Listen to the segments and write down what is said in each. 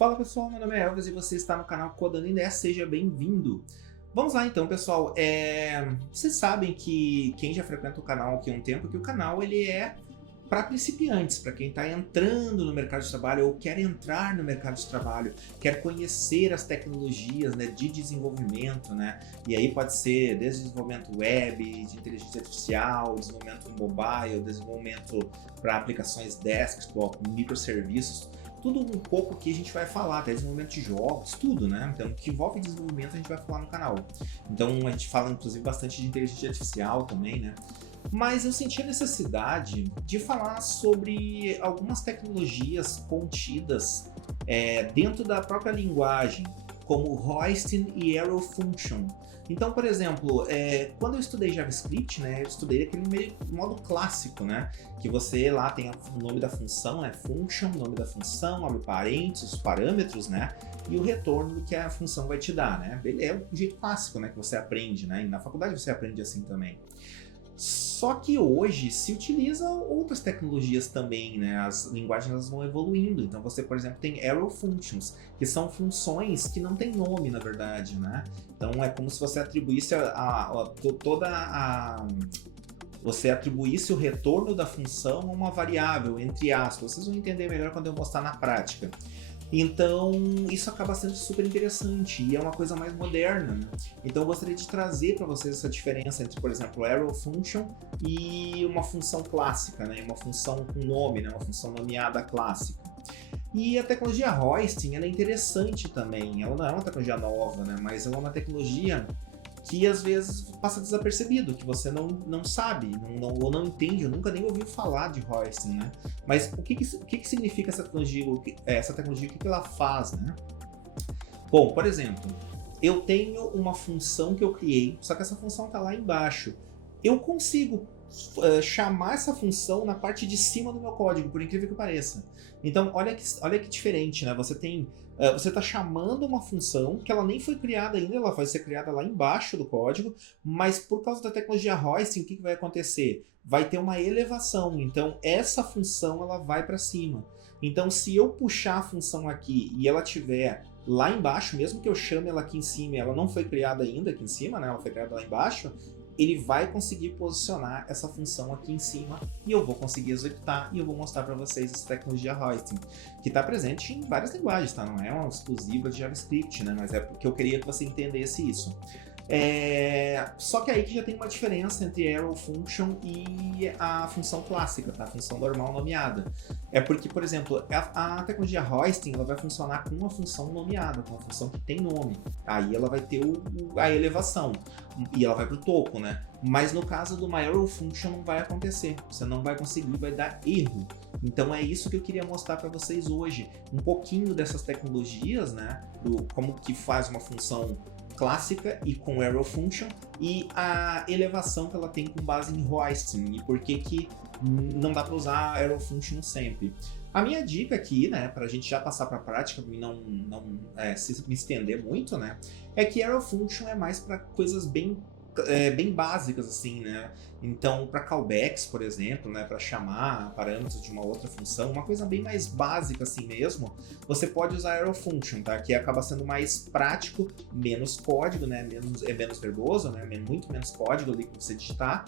Fala pessoal, meu nome é Elvis e você está no canal Codando em 10, seja bem-vindo. Vamos lá então pessoal, vocês sabem que quem já frequenta o canal aqui há um tempo, que o canal ele é para principiantes, para quem está entrando no mercado de trabalho ou quer entrar no mercado de trabalho, quer conhecer as tecnologias, né, de desenvolvimento, né? E aí pode ser desde desenvolvimento web, de inteligência artificial, desenvolvimento mobile, desenvolvimento para aplicações desktop, microserviços, tudo um pouco que a gente vai falar, até desenvolvimento de jogos, tudo, né? Então, o que envolve desenvolvimento a gente vai falar no canal. Então, a gente fala inclusive bastante de inteligência artificial também, né? Mas eu senti a necessidade de falar sobre algumas tecnologias contidas dentro da própria linguagem, como Hoisting e Arrow Function. Então, por exemplo, quando eu estudei JavaScript, né, eu estudei aquele modo clássico, né, que você lá tem o nome da função, né, function, nome da função, abre parênteses, os parâmetros, né, e o retorno que a função vai te dar, né. É o jeito clássico, né, que você aprende, né, e na faculdade você aprende assim também. Só que hoje se utiliza outras tecnologias também, né? As linguagens elas vão evoluindo. Então você, por exemplo, tem Arrow Functions, que são funções que não têm nome, na verdade, né? Então é como se você atribuísse você atribuísse o retorno da função a uma variável, entre aspas. Vocês vão entender melhor quando eu mostrar na prática. Então, isso acaba sendo super interessante e é uma coisa mais moderna, né? Então, eu gostaria de trazer para vocês essa diferença entre, por exemplo, Arrow Function e uma função clássica, né? Uma função com nome, né? Uma função nomeada clássica. E a tecnologia Hoisting, ela é interessante também. Ela não é uma tecnologia nova, né? Mas ela é uma tecnologia que às vezes passa desapercebido, que você não sabe, ou não entende, eu nunca nem ouvi falar de Hoisting, né? Mas o que significa essa tecnologia, o que ela faz, né? Bom, por exemplo, eu tenho uma função que eu criei, só que essa função está lá embaixo. Eu consigo chamar essa função na parte de cima do meu código, por incrível que pareça. Então, olha que diferente, né? Você está chamando uma função que ela nem foi criada ainda, ela vai ser criada lá embaixo do código, mas por causa da tecnologia Hoisting, o que vai acontecer? Vai ter uma elevação, então essa função ela vai para cima. Então, se eu puxar a função aqui e ela tiver lá embaixo, mesmo que eu chame ela aqui em cima, ela não foi criada ainda aqui em cima, né? Ela foi criada lá embaixo, ele vai conseguir posicionar essa função aqui em cima e eu vou conseguir executar e eu vou mostrar para vocês essa tecnologia Hoisting, que está presente em várias linguagens, tá? Não é uma exclusiva de JavaScript, né? Mas é porque eu queria que você entendesse isso. Só que aí que já tem uma diferença entre Arrow Function e a função clássica, tá? A função normal nomeada. É porque, por exemplo, a tecnologia Hoisting ela vai funcionar com uma função nomeada, com uma função que tem nome. Aí ela vai ter a elevação e ela vai para o topo, né? Mas no caso do Arrow Function não vai acontecer. Você não vai conseguir, vai dar erro. Então é isso que eu queria mostrar para vocês hoje. Um pouquinho dessas tecnologias, né? Como que faz uma função clássica e com Arrow Function e a elevação que ela tem com base em Hoisting e por que não dá para usar Arrow Function sempre. A minha dica aqui, né, para a gente já passar para a prática e não se me estender muito, né, é que Arrow Function é mais para coisas bem básicas assim, né? Então, para callbacks, por exemplo, né, para chamar parâmetros de uma outra função, uma coisa bem mais básica assim mesmo, você pode usar Arrow Function, tá? Que acaba sendo mais prático, menos código, né? Menos verboso, né? Muito menos código ali que você digitar,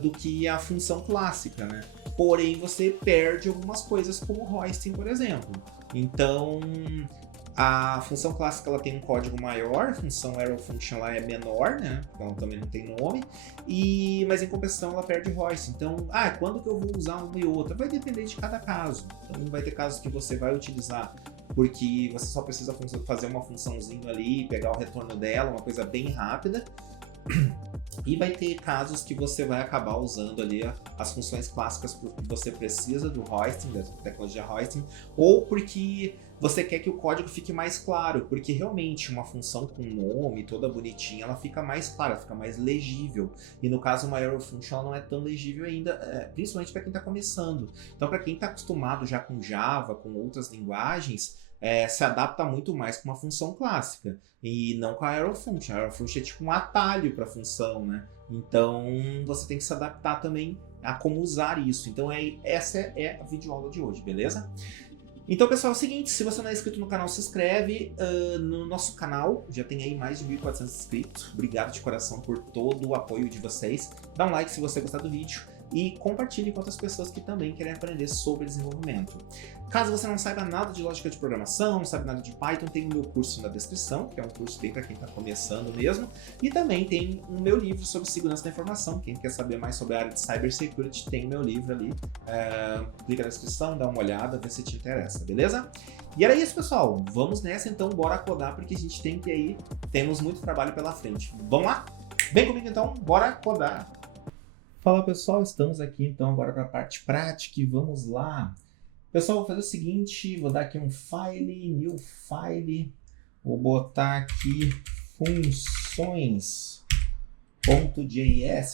do que a função clássica, né? Porém, você perde algumas coisas como Hoisting, por exemplo. Então, a função clássica ela tem um código maior, a função Arrow Function ela é menor, né? Ela também não tem nome, mas em compensação ela perde Hoisting. Então, quando que eu vou usar uma e outra? Vai depender de cada caso. Então, vai ter casos que você vai utilizar porque você só precisa fazer uma funçãozinha ali, pegar o retorno dela, uma coisa bem rápida. E vai ter casos que você vai acabar usando ali as funções clássicas porque você precisa do Hoisting, da tecnologia Hoisting, ou porque você quer que o código fique mais claro, porque realmente uma função com nome toda bonitinha, ela fica mais clara, fica mais legível. E no caso uma Arrow Function ela não é tão legível ainda, principalmente para quem está começando. Então para quem está acostumado já com Java, com outras linguagens, se adapta muito mais com uma função clássica e não com a Arrow Function. A Arrow Function é tipo um atalho para a função, né? Então você tem que se adaptar também a como usar isso. Então essa é a videoaula de hoje, beleza? Então, pessoal, é o seguinte, se você não é inscrito no canal, se inscreve no nosso canal, já tem aí mais de 1.400 inscritos. Obrigado de coração por todo o apoio de vocês. Dá um like se você gostar do vídeo e compartilhe com outras pessoas que também querem aprender sobre desenvolvimento. Caso você não saiba nada de lógica de programação, não sabe nada de Python, tem o meu curso na descrição, que é um curso bem para quem está começando mesmo, e também tem o meu livro sobre segurança da informação. Quem quer saber mais sobre a área de cybersecurity, tem o meu livro ali. Clica na descrição, dá uma olhada, vê se te interessa, beleza? E era isso, pessoal. Vamos nessa, então, bora codar, porque a gente tem que ir, temos muito trabalho pela frente. Vamos lá? Vem comigo, então, bora codar. Fala, pessoal, estamos aqui então agora para a parte prática e vamos lá. Pessoal, vou fazer o seguinte, vou dar aqui um file, new file, vou botar aqui funções.js,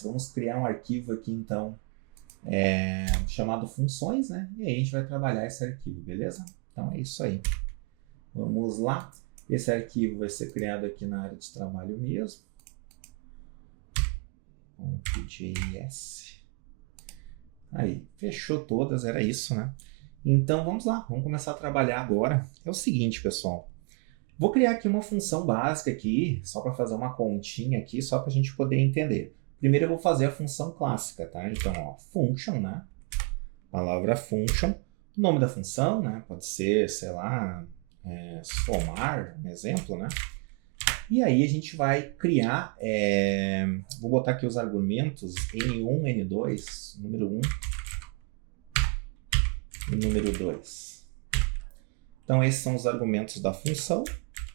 vamos criar um arquivo aqui então chamado funções, né? E aí a gente vai trabalhar esse arquivo, beleza? Então é isso aí. Vamos lá. Esse arquivo vai ser criado aqui na área de trabalho mesmo. .js. Aí, fechou todas, era isso, né? Então vamos lá, vamos começar a trabalhar agora. É o seguinte, pessoal. Vou criar aqui uma função básica aqui, só para fazer uma continha aqui, só para a gente poder entender. Primeiro eu vou fazer a função clássica, tá? Então, ó, function, né? Palavra function. O nome da função, né? Pode ser, sei lá, somar, um exemplo, né? E aí a gente vai criar, vou botar aqui os argumentos N1, N2, número 1 e número 2. Então esses são os argumentos da função,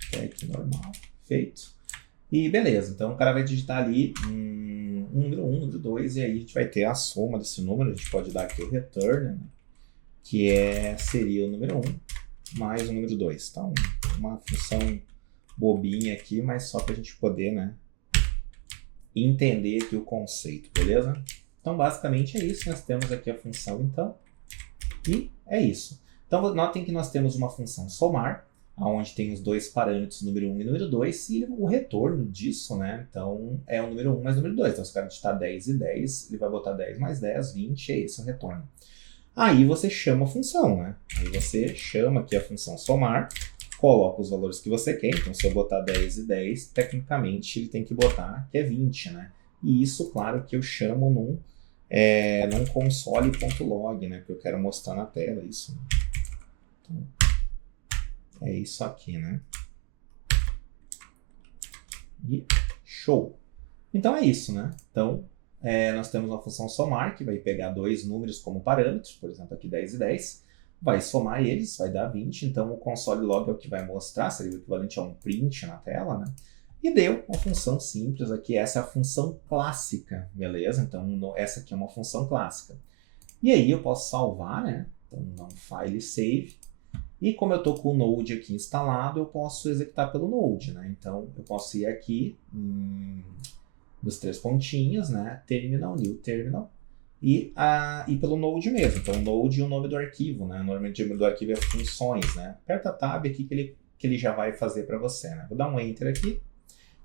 que é aqui normal, feito. E beleza, então o cara vai digitar ali número 1, número 2, e aí a gente vai ter a soma desse número, a gente pode dar aqui o return, né, que seria o número 1 mais o número 2. Então uma função bobinha aqui, mas só para a gente poder, né, entender aqui o conceito, beleza? Então, basicamente é isso. Nós temos aqui a função, então, e é isso. Então, notem que nós temos uma função somar, onde tem os dois parâmetros, número 1 e número 2, e o retorno disso, né, então, é o número 1 mais o número 2. Então, se o cara digitar 10 e 10, ele vai botar 10 mais 10, 20, e é esse o retorno. Aí você chama a função, né? Aí você chama aqui a função somar, coloca os valores que você quer. Então, se eu botar 10 e 10, tecnicamente ele tem que botar que é 20, né? E isso, claro, que eu chamo num console.log, né? Que eu quero mostrar na tela isso. Então, é isso aqui, né? E show! Então é isso, né? Então, nós temos uma função somar, que vai pegar dois números como parâmetros, por exemplo, aqui 10 e 10. Vai somar eles, vai dar 20, então o console log é o que vai mostrar, seria o equivalente a um print na tela, né? E deu uma função simples aqui, essa é a função clássica, beleza? Então essa aqui é uma função clássica. E aí eu posso salvar, né? Então não file save. E como eu estou com o Node aqui instalado, eu posso executar pelo Node, né? Então eu posso ir aqui nos três pontinhos, né? Terminal, new terminal. E pelo Node mesmo. Então, o Node e o nome do arquivo, né? Normalmente o nome do arquivo é funções, né? Aperta Tab aqui que ele já vai fazer para você, né? Vou dar um Enter aqui.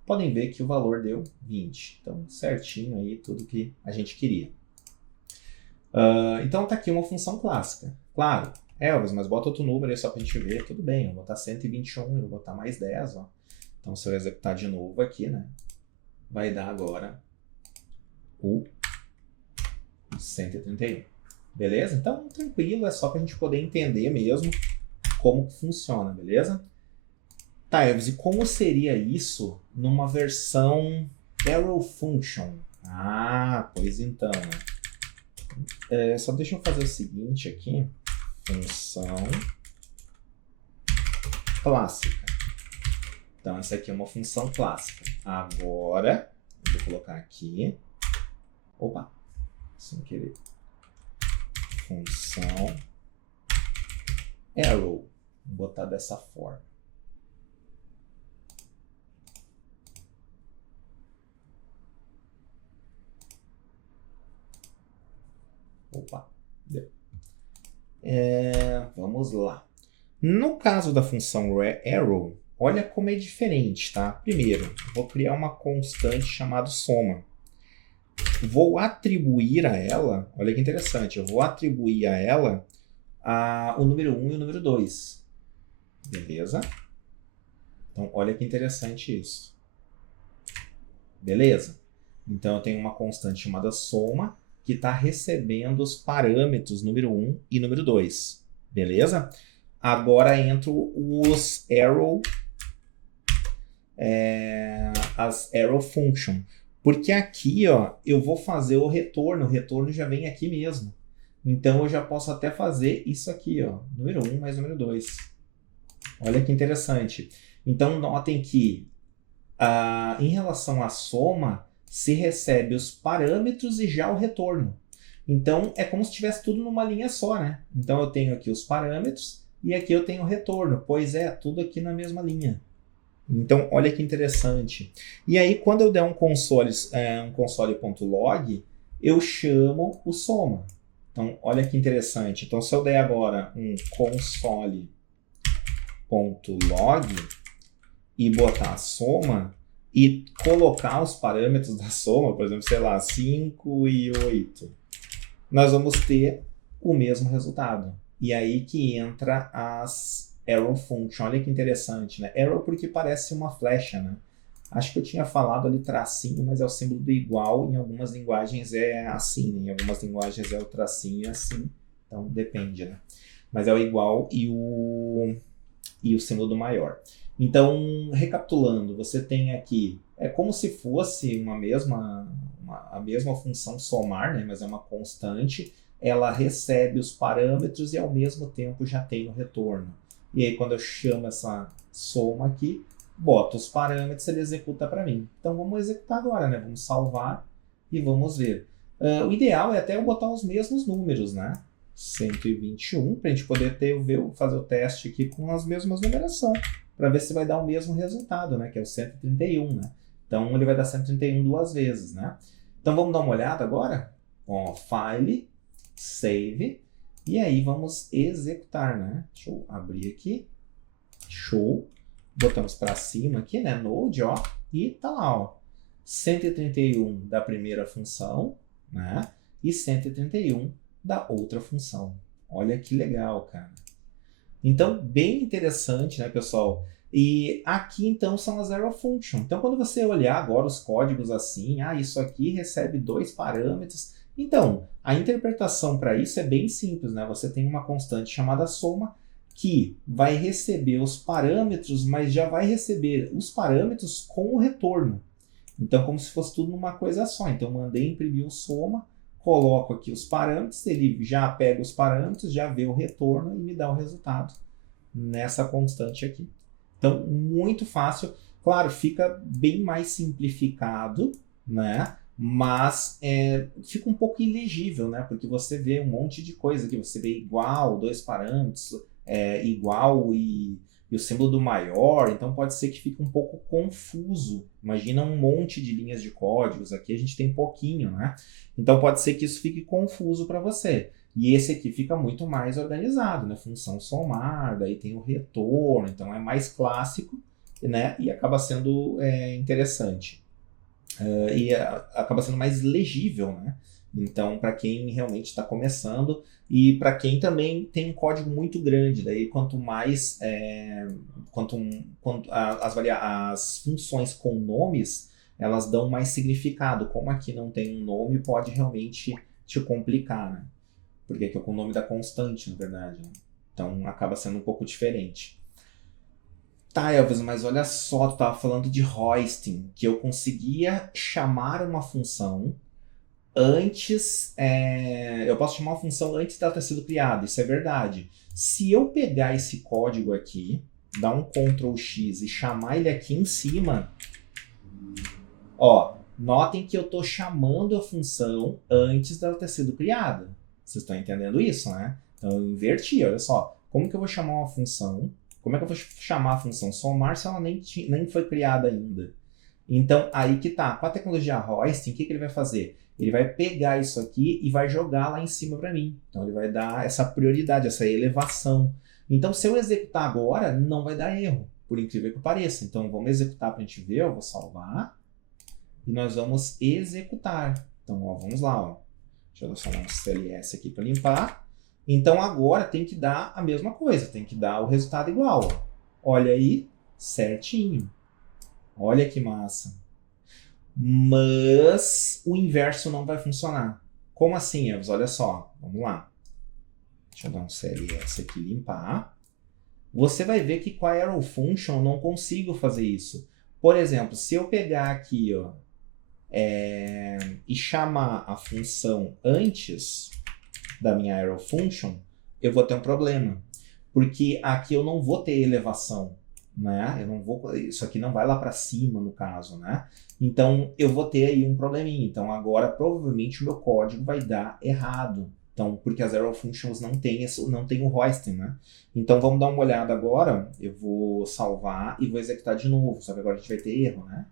Podem ver que o valor deu 20. Então, certinho aí, tudo que a gente queria. Então, tá aqui uma função clássica. Claro, Elvis, mas bota outro número aí só pra gente ver. Tudo bem, eu vou botar 121, eu vou botar mais 10, ó. Então, se eu executar de novo aqui, né? Vai dar agora o 131. Beleza? Então, tranquilo, é só para a gente poder entender mesmo como funciona, beleza? Tá, Elvis, e como seria isso numa versão Arrow Function? Ah, pois então, né? Só deixa eu fazer o seguinte aqui. Função clássica. Então, essa aqui é uma função clássica. Agora, eu vou colocar aqui. Opa! Sem querer. Função arrow. Vou botar dessa forma. Opa, deu. Vamos lá. No caso da função arrow, olha como é diferente, tá? Primeiro, eu vou criar uma constante chamada soma. Vou atribuir a ela, olha que interessante, eu vou atribuir a ela o número 1 e o número 2. Beleza? Então, olha que interessante isso. Beleza? Então, eu tenho uma constante chamada soma, que está recebendo os parâmetros número 1 e número 2. Beleza? Agora entram os as arrow function. Porque aqui, ó, eu vou fazer o retorno já vem aqui mesmo. Então, eu já posso até fazer isso aqui, ó, número 1 mais número 2. Olha que interessante. Então, notem que em relação à soma, se recebe os parâmetros e já o retorno. Então, é como se tivesse tudo numa linha só, né? Então, eu tenho aqui os parâmetros e aqui eu tenho o retorno. Pois é, tudo aqui na mesma linha. Então, olha que interessante. E aí, quando eu der um console.log, eu chamo o soma. Então, olha que interessante. Então, se eu der agora um console.log e botar a soma e colocar os parâmetros da soma, por exemplo, sei lá, 5 e 8, nós vamos ter o mesmo resultado. E aí que entra as arrow function. Olha que interessante, né? Arrow porque parece uma flecha, né? Acho que eu tinha falado ali tracinho, mas é o símbolo do igual. Em algumas linguagens é assim, né? Em algumas linguagens é o tracinho e assim. Então depende, né? Mas é o igual e o símbolo do maior. Então, recapitulando, você tem aqui, é como se fosse a mesma função somar, né? Mas é uma constante. Ela recebe os parâmetros e ao mesmo tempo já tem o retorno. E aí, quando eu chamo essa soma aqui, boto os parâmetros e ele executa para mim. Então, vamos executar agora, né? Vamos salvar e vamos ver. O ideal é até eu botar os mesmos números, né? 121, para a gente poder fazer o teste aqui com as mesmas numerações, para ver se vai dar o mesmo resultado, né? Que é o 131, né? Então, ele vai dar 131 duas vezes, né? Então, vamos dar uma olhada agora? Ó, File, Save, e aí vamos executar, né? Deixa eu abrir aqui. Show. Botamos para cima aqui, né? Node, ó. E tá lá, ó. 131 da primeira função, né? E 131 da outra função. Olha que legal, cara. Então, bem interessante, né, pessoal? E aqui, então, são as arrow function. Então, quando você olhar agora os códigos assim, isso aqui recebe 2 parâmetros. Então, a interpretação para isso é bem simples, né? Você tem uma constante chamada soma que vai receber os parâmetros, mas já vai receber os parâmetros com o retorno. Então, como se fosse tudo numa coisa só. Então, mandei imprimir o soma, coloco aqui os parâmetros, ele já pega os parâmetros, já vê o retorno e me dá o resultado nessa constante aqui. Então, muito fácil. Claro, fica bem mais simplificado, né? Mas fica um pouco ilegível, né? Porque você vê um monte de coisa aqui. Você vê igual, 2 parâmetros, igual e o símbolo do maior. Então pode ser que fique um pouco confuso. Imagina um monte de linhas de códigos. Aqui a gente tem pouquinho, né? Então pode ser que isso fique confuso para você. E esse aqui fica muito mais organizado, né? Função somar, daí tem o retorno. Então é mais clássico, né? E acaba sendo interessante. E acaba sendo mais legível, né? Então, para quem realmente está começando e para quem também tem um código muito grande, daí quanto mais as funções com nomes, elas dão mais significado. Como aqui não tem um nome, pode realmente te complicar, né? Porque aqui é com o nome da constante, na verdade, né? Então, acaba sendo um pouco diferente. Tá, Elvis, mas olha só, tu estava falando de hoisting, que eu conseguia chamar uma função antes, eu posso chamar uma função antes dela ter sido criada, isso é verdade. Se eu pegar esse código aqui, dar um Ctrl X e chamar ele aqui em cima, ó, notem que eu estou chamando a função antes dela ter sido criada. Vocês estão entendendo isso, né? Então eu inverti, olha só, como que eu vou chamar uma função? Como é que eu vou chamar a função somar se ela nem foi criada ainda? Então, aí que tá. Com a tecnologia hoisting, o que ele vai fazer? Ele vai pegar isso aqui e vai jogar lá em cima para mim. Então, ele vai dar essa prioridade, essa elevação. Então, se eu executar agora, não vai dar erro, por incrível que pareça. Então, vamos executar para a gente ver. Eu vou salvar. E nós vamos executar. Então, ó, vamos lá. Ó. Deixa eu só dar um CLS aqui para limpar. Então agora tem que dar a mesma coisa, tem que dar o resultado igual. Olha aí, certinho. Olha que massa. Mas o inverso não vai funcionar. Como assim, Evans? Olha só, vamos lá. Deixa eu dar um CLS aqui, limpar. Você vai ver que com a arrow function eu não consigo fazer isso. Por exemplo, se eu pegar aqui, ó, e chamar a função antes da minha arrow function, eu vou ter um problema. Porque aqui eu não vou ter elevação, né? Eu não vou, isso aqui não vai lá para cima, no caso, né? Então, eu vou ter aí um probleminha. Então, agora, provavelmente, o meu código vai dar errado. Então, porque as arrow functions não tem o hoisting, né? Então, vamos dar uma olhada agora. Eu vou salvar e vou executar de novo. Só que agora a gente vai ter erro, né?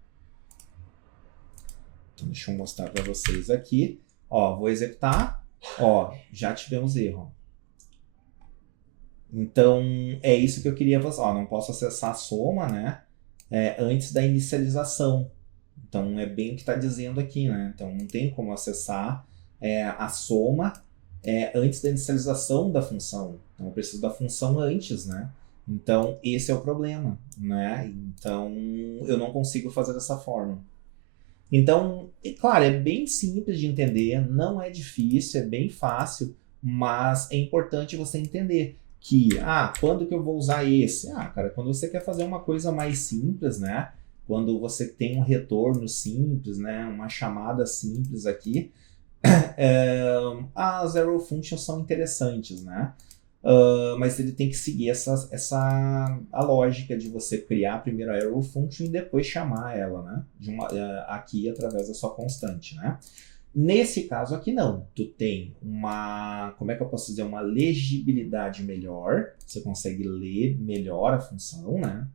Então, deixa eu mostrar para vocês aqui. Ó, vou executar. Ó, já tivemos erro. Então, é isso que eu queria fazer. Ó, não posso acessar a soma, né? Antes da inicialização. Então, é bem o que está dizendo aqui, né? Então, não tem como acessar a soma antes da inicialização da função. Então, eu preciso da função antes, né? Então, esse é o problema, né? Então, eu não consigo fazer dessa forma. Então, claro, é bem simples de entender, não é difícil, é bem fácil, mas é importante você entender que, quando que eu vou usar esse? Cara, quando você quer fazer uma coisa mais simples, né? Quando você tem um retorno simples, né? Uma chamada simples aqui, as arrow functions são interessantes, né? Mas ele tem que seguir a lógica de você criar primeiro a arrow function e depois chamar ela, né? Aqui através da sua constante, né? Nesse caso aqui não, tu tem como é que eu posso dizer, uma legibilidade melhor, você consegue ler melhor a função, né?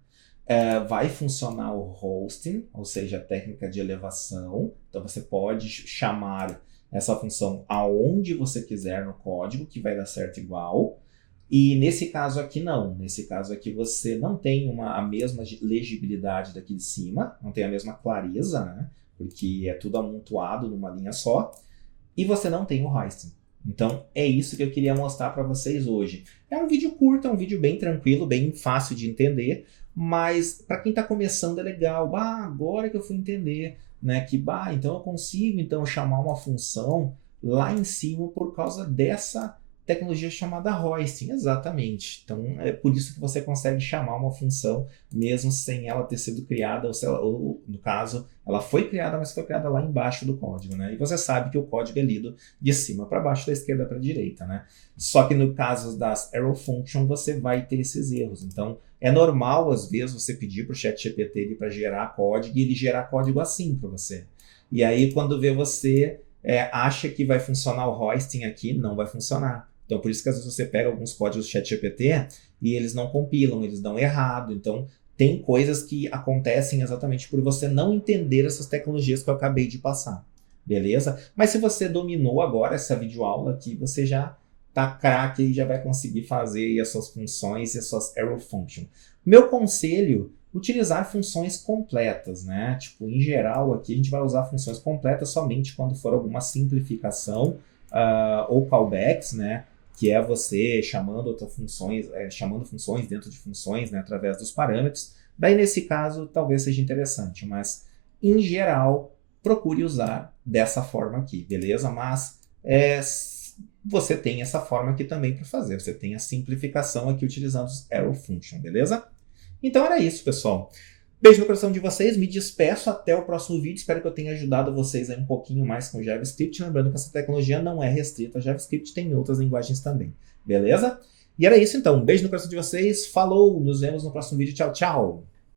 Vai funcionar o hosting, ou seja, a técnica de elevação, então você pode chamar essa função aonde você quiser no código, que vai dar certo igual. E nesse caso aqui não, nesse caso aqui você não tem a mesma legibilidade daqui de cima, não tem a mesma clareza, né? Porque é tudo amontoado numa linha só, e você não tem o hoisting. Então é isso que eu queria mostrar para vocês hoje. É um vídeo curto, é um vídeo bem tranquilo, bem fácil de entender, mas para quem está começando é legal. Agora que eu fui entender, né, que então eu consigo chamar uma função lá em cima por causa dessa tecnologia chamada hoisting, exatamente. Então é por isso que você consegue chamar uma função mesmo sem ela ter sido criada, ou no caso, ela foi criada, mas foi criada lá embaixo do código, né? E você sabe que o código é lido de cima para baixo, da esquerda para a direita, né? Só que no caso das arrow function, você vai ter esses erros. Então é normal, às vezes, você pedir para o ChatGPT para gerar código e ele gerar código assim para você. E aí, quando vê você acha que vai funcionar o hoisting aqui, não vai funcionar. Então, por isso que às vezes você pega alguns códigos do ChatGPT e eles não compilam, eles dão errado. Então, tem coisas que acontecem exatamente por você não entender essas tecnologias que eu acabei de passar. Beleza? Mas se você dominou agora essa videoaula aqui, você já tá craque e já vai conseguir fazer aí as suas funções e as suas arrow function. Meu conselho, utilizar funções completas, né? Tipo, em geral aqui a gente vai usar funções completas somente quando for alguma simplificação ou callbacks, né? Que é você chamando outras funções, chamando funções dentro de funções, né, através dos parâmetros. Daí, nesse caso, talvez seja interessante, mas, em geral, procure usar dessa forma aqui, beleza? Mas você tem essa forma aqui também para fazer. Você tem a simplificação aqui utilizando os arrow function, beleza? Então, era isso, pessoal. Beijo no coração de vocês, me despeço até o próximo vídeo, espero que eu tenha ajudado vocês aí um pouquinho mais com JavaScript, lembrando que essa tecnologia não é restrita a JavaScript, tem outras linguagens também, beleza? E era isso então, beijo no coração de vocês, falou, nos vemos no próximo vídeo, tchau, tchau!